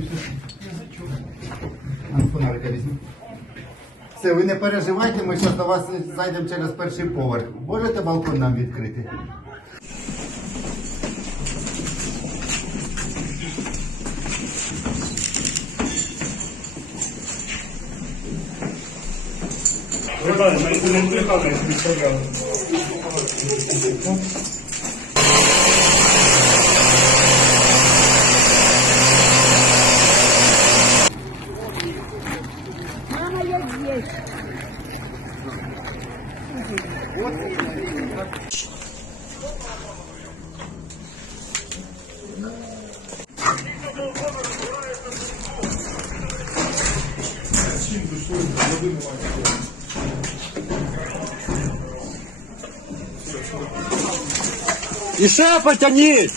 включився. Фонарика візьму. Все, ви не переживайте, ми зараз до вас зайдемо через перший поверх. Можете балкон нам відкрити? Не відвлекали, не представляли. Мама, я здесь. Еще потяни!